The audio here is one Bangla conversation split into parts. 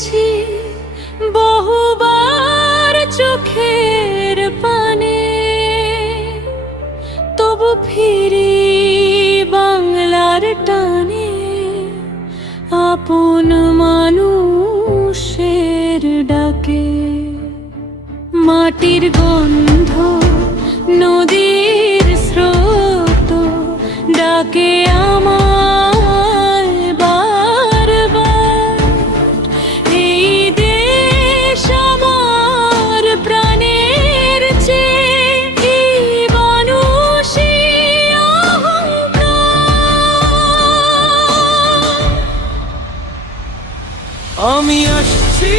দেখেছি বহুবার চোখের পানে, তবু ফিরি বাংলার টানে, আপন মানুষের ডাকে। মাটির গন্ধ, নদীর স্রোত ডাকে আমায় বারবার। এই দেশ আমার প্রাণের চেয়ে, এই মানুষই অহংকার। আমি আসছি,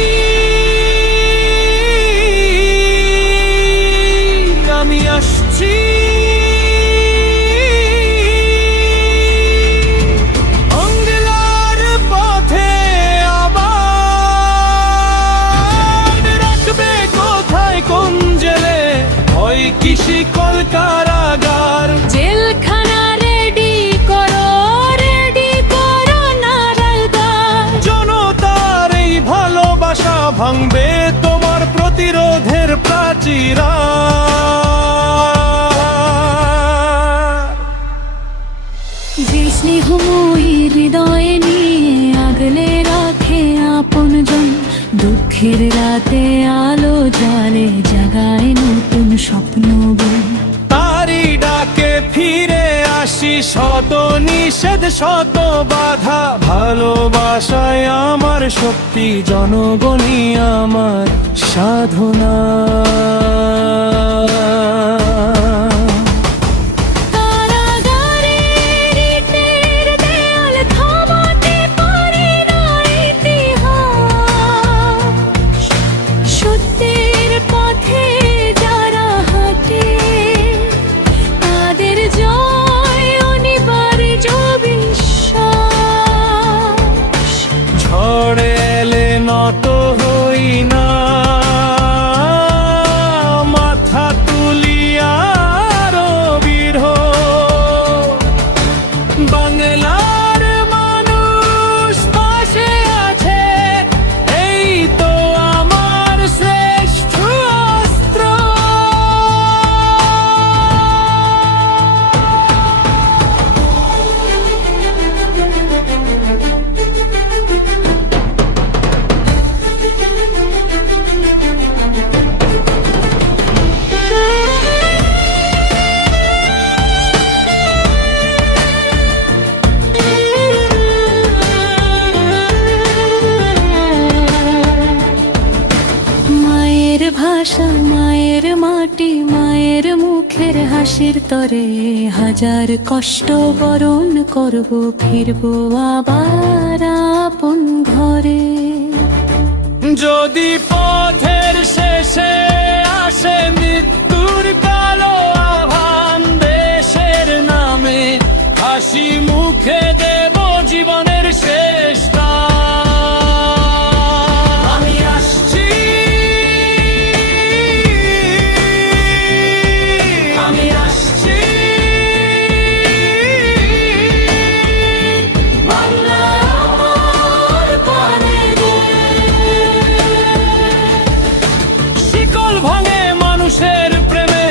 আমি আসছি, বাংলার পথে আবার। রাখবে কোথায় কোন জেলে, হয় কি শিকল কারাগার। জেলখানা রেডি করো নারায়ণদার। জনতার এই ভালোবাসা ভাঙবে তোমার প্রতিরোধের প্রাচীরা। যে স্নেহময়ী হৃদয়ে নিয়ে আগলে রাখে আপনজন, দুঃখের রাতে আলো জ্বালে জাগায় নতুন স্বপ্ন বন। তারি ডাকে ফিরে আসি, শত নিষেধ শত বাধা। ভালোবাসায় আমার শক্তি, জনগণই আমার সাধনা। ঝড় এলে নত হই না, মাথা তুলিয়া রবির। বাংলার মানুষ পাশে আছে, এই তো আমার শ্রেষ্ঠ অস্ত্র। মায়ের ভাষা, মায়ের মাটি, মায়ের মুখের হাসির তরে হাজার কষ্ট বরণ করব, ফিরবো আবার আপন ঘরে। যদি পথের শেষে আসে মৃত্যুর কালো আহ্বান, দেশের নামে হাসি মুখে দেব জীবনের শেষ দান। আমি আসছি, আমি আসছি, বাংলা আমার প্রাণের। শিকল ভাঙে মানুষের প্রেমে,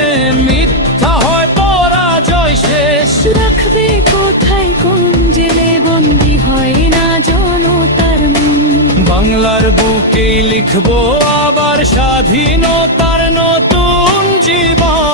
মিথ্যা হয় পরাজয় শেষ। রাখবে কোথায় কোন জেলে, বন্দী হয় না জনতার মন। বাংলার বুকেই লিখবো আবার স্বাধীনতার নতুন জীবন।